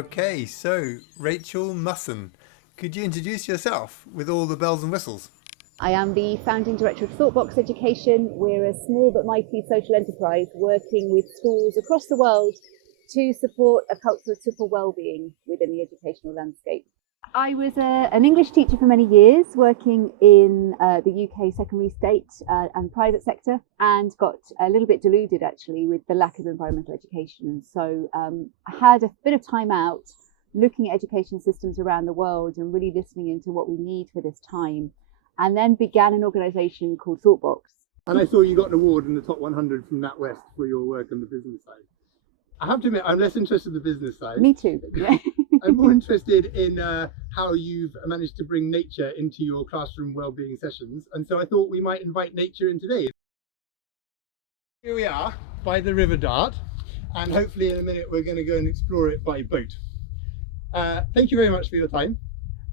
Okay, so Rachel Musson, could you introduce yourself with all the bells and whistles? I am the founding director of ThoughtBox Education. We're a small but mighty social enterprise working with schools across the world to support a culture of triple well-being within the educational landscape. I was an English teacher for many years, working in the UK secondary, state and private sector, and got a little bit deluded actually with the lack of environmental education. And so I had a bit of time out looking at education systems around the world and really listening into what we need for this time, and then began an organisation called ThoughtBox. And I saw you got an award in the top 100 from NatWest for your work on the business side. I have to admit, I'm less interested in the business side. Me too. Yeah. I'm more interested in how you've managed to bring nature into your classroom wellbeing sessions. And so I thought we might invite nature in today. Here we are by the River Dart, and hopefully in a minute we're going to go and explore it by boat. Thank you very much for your time.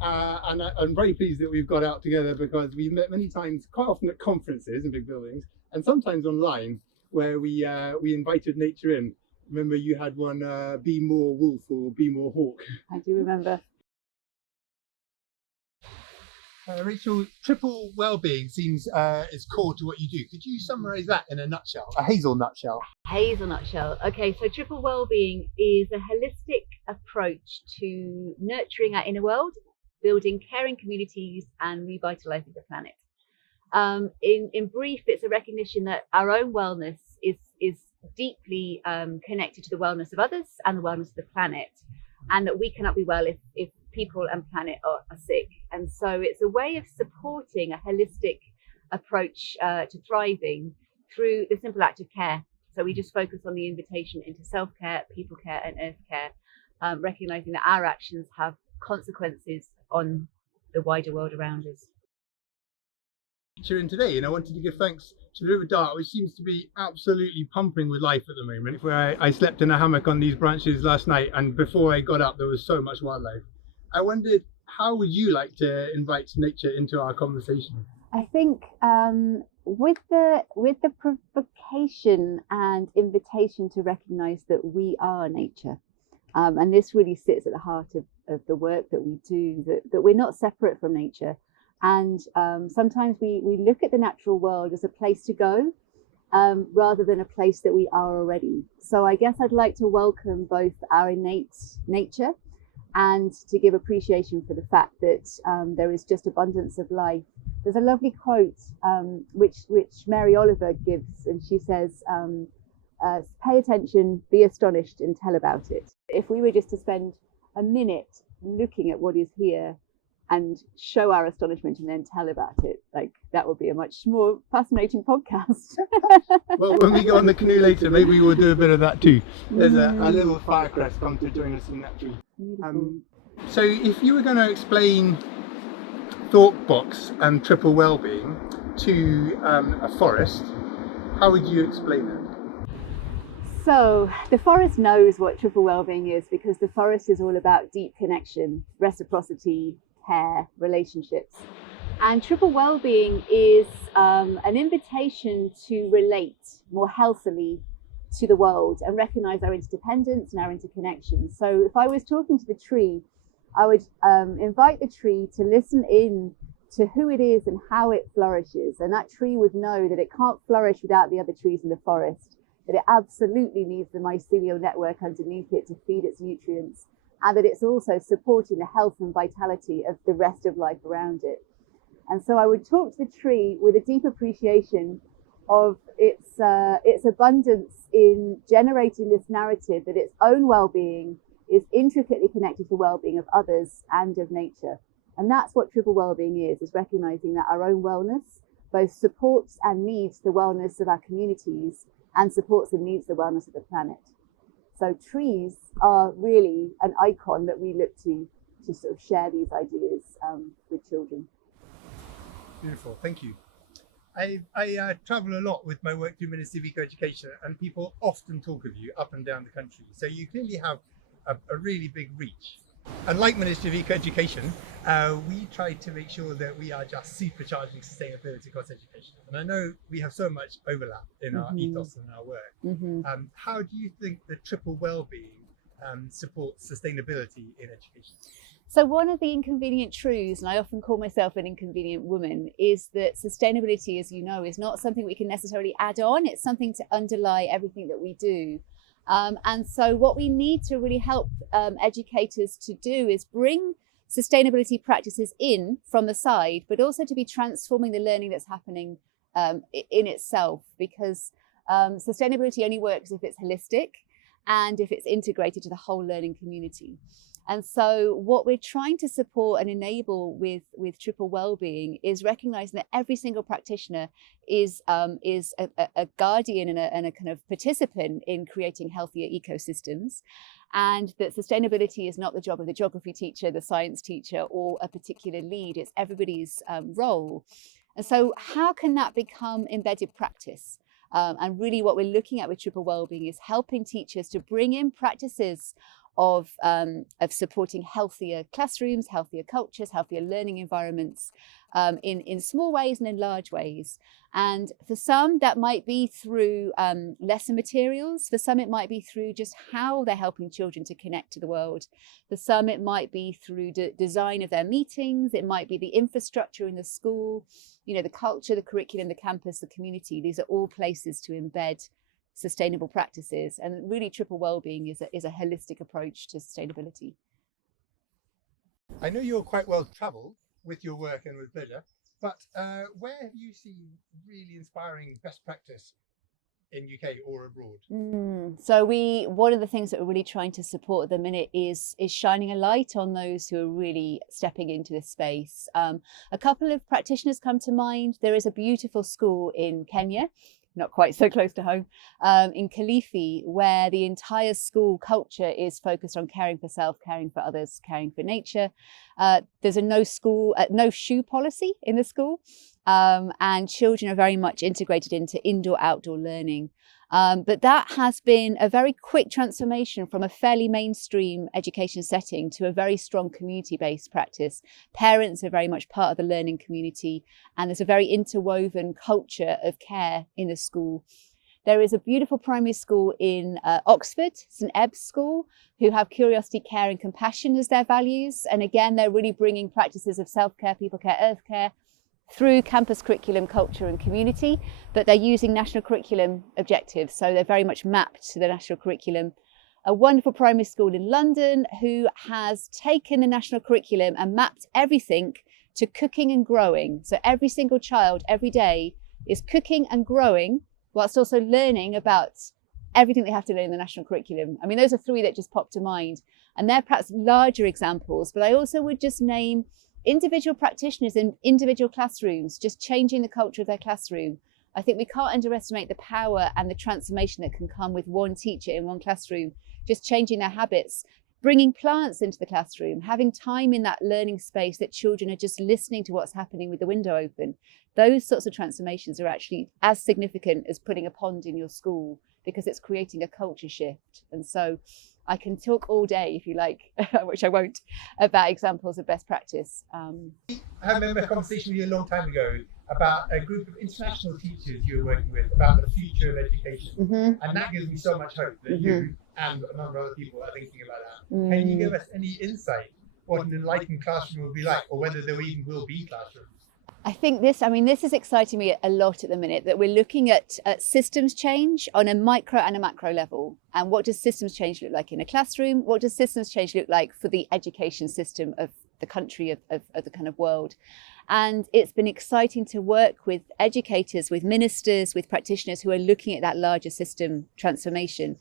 And I'm very pleased that we've got out together, because we've met many times, quite often at conferences in big buildings, and sometimes online, where we invited nature in. Remember you had one, be more wolf or be more hawk. I do remember. Rachel, triple well-being seems is core to what you do. Could you summarise that in a nutshell, a hazel nutshell? Hazel nutshell. Okay, so triple well-being is a holistic approach to nurturing our inner world, building caring communities, and revitalising the planet. In brief, it's a recognition that our own wellness is deeply connected to the wellness of others and the wellness of the planet, and that we cannot be well if people and planet are sick. And so it's a way of supporting a holistic approach to thriving through the simple act of care. So we just focus on the invitation into self-care, people care, and earth care, recognizing that our actions have consequences on the wider world around us. In today, and I wanted to give thanks to the River Dart, which seems to be absolutely pumping with life at the moment. Where I slept in a hammock on these branches last night, and before I got up there was so much wildlife. I wondered, how would you like to invite nature into our conversation? I think with the provocation and invitation to recognise that we are nature, and this really sits at the heart of the work that we do, that we're not separate from nature. And sometimes we look at the natural world as a place to go, rather than a place that we are already. So I guess I'd like to welcome both our innate nature and to give appreciation for the fact that there is just abundance of life. There's a lovely quote which Mary Oliver gives, and she says, pay attention, be astonished, and tell about it. If we were just to spend a minute looking at what is here and show our astonishment and then tell about it, like, that would be a much more fascinating podcast. Well, when we go on the canoe later, maybe we'll do a bit of that too. There's a little firecrest come to join us in that tree. So if you were going to explain ThoughtBox and triple well-being to a forest, how would you explain it? So the forest knows what triple well-being is, because the forest is all about deep connection, reciprocity, care, relationships. And triple well-being is an invitation to relate more healthily to the world and recognize our interdependence and our interconnection. So if I was talking to the tree, I would invite the tree to listen in to who it is and how it flourishes. And that tree would know that it can't flourish without the other trees in the forest, that it absolutely needs the mycelial network underneath it to feed its nutrients, and that it's also supporting the health and vitality of the rest of life around it. And so I would talk to the tree with a deep appreciation of its abundance in generating this narrative that its own well-being is intricately connected to the well-being of others and of nature. And that's what triple well-being is recognizing that our own wellness both supports and needs the wellness of our communities and supports and needs the wellness of the planet. So trees are really an icon that we look to sort of share these ideas with children. Beautiful, thank you. I travel a lot with my work through Ministry of Eco-Education, and people often talk of you up and down the country. So you clearly have a really big reach. And like Ministry of Eco-Education, we try to make sure that we are just supercharging sustainability across education. And I know we have so much overlap in our ethos and our work. How do you think the triple well-being support sustainability in education? So one of the inconvenient truths, and I often call myself an inconvenient woman, is that sustainability, as you know, is not something we can necessarily add on. It's something to underlie everything that we do. And so what we need to really help educators to do is bring sustainability practices in from the side, but also to be transforming the learning that's happening in itself, because sustainability only works if it's holistic and if it's integrated to the whole learning community. And so what we're trying to support and enable with triple wellbeing is recognizing that every single practitioner is a guardian and a kind of participant in creating healthier ecosystems, and that sustainability is not the job of the geography teacher, the science teacher, or a particular lead. It's everybody's role. And so how can that become embedded practice? And really what we're looking at with triple wellbeing is helping teachers to bring in practices of supporting healthier classrooms, healthier cultures, healthier learning environments in small ways and in large ways. And for some, that might be through lesson materials. For some, it might be through just how they're helping children to connect to the world. For some, it might be through design of their meetings. It might be the infrastructure in the school, you know, the culture, the curriculum, the campus, the community. These are all places to embed sustainable practices, and really triple wellbeing is a holistic approach to sustainability. I know you're quite well travelled with your work and with pleasure, but where have you seen really inspiring best practice in UK or abroad? So one of the things that we're really trying to support at the minute is shining a light on those who are really stepping into this space. A couple of practitioners come to mind. There is a beautiful school in Kenya, not quite so close to home, in Kilifi, where the entire school culture is focused on caring for self, caring for others, caring for nature. There's a no shoe policy in the school, and children are very much integrated into indoor-outdoor learning. But that has been a very quick transformation from a fairly mainstream education setting to a very strong community-based practice. Parents are very much part of the learning community, and there's a very interwoven culture of care in the school. There is a beautiful primary school in Oxford, St Ebb's School, who have curiosity, care and compassion as their values. And again, they're really bringing practices of self-care, people care, earth care, through campus curriculum, culture and community, but they're using national curriculum objectives. So they're very much mapped to the national curriculum. A wonderful primary school in London who has taken the national curriculum and mapped everything to cooking and growing. So every single child every day is cooking and growing whilst also learning about everything they have to learn in the national curriculum. I mean, those are three that just pop to mind, and they're perhaps larger examples, but I also would just name individual practitioners in individual classrooms, just changing the culture of their classroom. I think we can't underestimate the power and the transformation that can come with one teacher in one classroom, just changing their habits, bringing plants into the classroom, having time in that learning space that children are just listening to what's happening with the window open. Those sorts of transformations are actually as significant as putting a pond in your school, because it's creating a culture shift. And so I can talk all day, if you like, which I won't, about examples of best practice. I remember a conversation with you a long time ago about a group of international teachers you were working with about the future of education. And that gives me so much hope that you and a number of other people are thinking about that. Can you give us any insight what an enlightened classroom will be like, or whether there even will be classrooms? I think this is exciting me a lot at the minute, that we're looking at systems change on a micro and a macro level. And what does systems change look like in a classroom? What does systems change look like for the education system of the country, of the kind of world? And it's been exciting to work with educators, with ministers, with practitioners who are looking at that larger system transformation.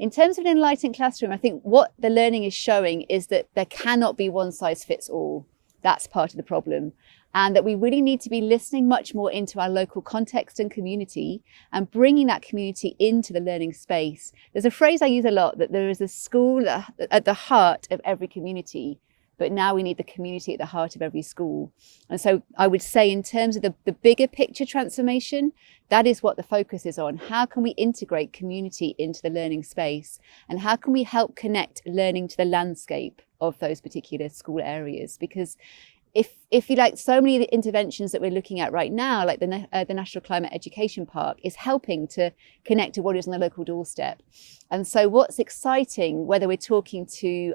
In terms of an enlightened classroom, I think what the learning is showing is that there cannot be one size fits all. That's part of the problem. And that we really need to be listening much more into our local context and community, and bringing that community into the learning space. There's a phrase I use a lot, that there is a school at the heart of every community, but now we need the community at the heart of every school. And so I would say, in terms of the bigger picture transformation, that is what the focus is on. How can we integrate community into the learning space? And how can we help connect learning to the landscape of those particular school areas? Because if if you like, so many of the interventions that we're looking at right now, like the National Climate Education Park, is helping to connect to what is on the local doorstep. And so what's exciting, whether we're talking to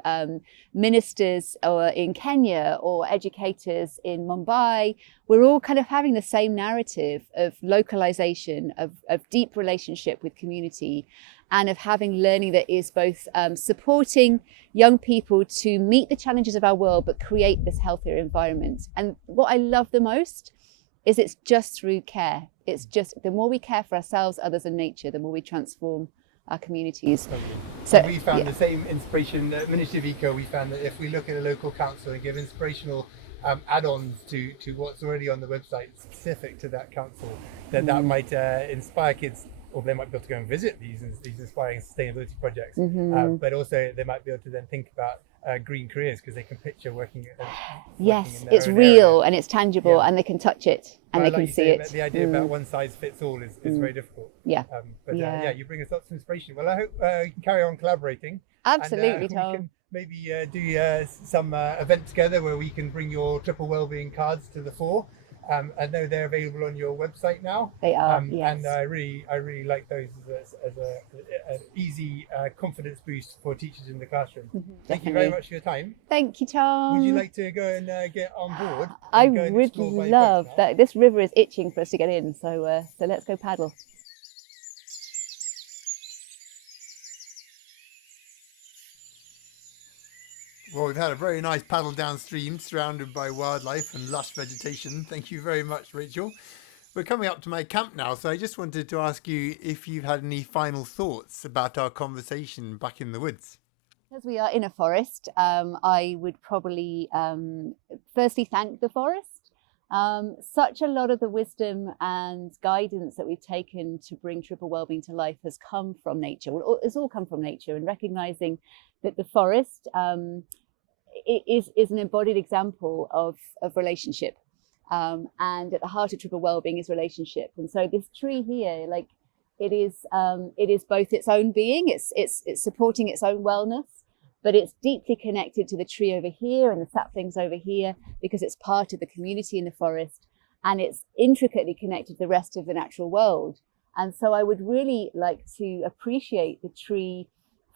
ministers or in Kenya or educators in Mumbai, we're all kind of having the same narrative of localization, of deep relationship with community, and of having learning that is both supporting young people to meet the challenges of our world, but create this healthier environment. And what I love the most is it's just through care. It's just the more we care for ourselves, others, and nature, the more we transform our communities. So we found the same inspiration at Ministry of Eco. We found that if we look at a local council and give inspirational add-ons to what's already on the website specific to that council, that might inspire kids, or they might be able to go and visit these inspiring sustainability projects, but also they might be able to then think about green careers, because they can picture working yes, in their it's own real area. and it's tangible, and they can touch it and they like can you see say, it. The idea about one size fits all is very difficult. But you bring us lots of inspiration. Well, I hope you can carry on collaborating. Absolutely, and, Tom. we can maybe do some event together where we can bring your triple wellbeing cards to the fore. I know they're available on your website now. They are, yes. And I really like those as an easy confidence boost for teachers in the classroom. Thank you very much for your time. Thank you, Tom. Would you like to go and get on board? I would love that. This river is itching for us to get in, so let's go paddle. Well, we've had a very nice paddle downstream, surrounded by wildlife and lush vegetation. Thank you very much, Rachel. We're coming up to my camp now, so I just wanted to ask you if you've had any final thoughts about our conversation back in the woods. As we are in a forest, I would probably firstly thank the forest. Such a lot of the wisdom and guidance that we've taken to bring triple wellbeing to life has come from nature. Well, it's all come from nature, and recognizing that the forest is an embodied example of relationship, and at the heart of triple wellbeing is relationship. And so this tree here, like, it is both its own being, it's supporting its own wellness, but it's deeply connected to the tree over here and the saplings over here, because it's part of the community in the forest, and it's intricately connected to the rest of the natural world. And so I would really like to appreciate the tree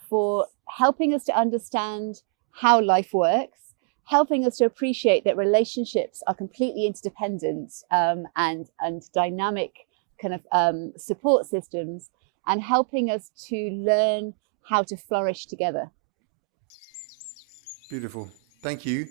for helping us to understand how life works, helping us to appreciate that relationships are completely interdependent and dynamic kind of support systems, and helping us to learn how to flourish together. Beautiful. Thank you.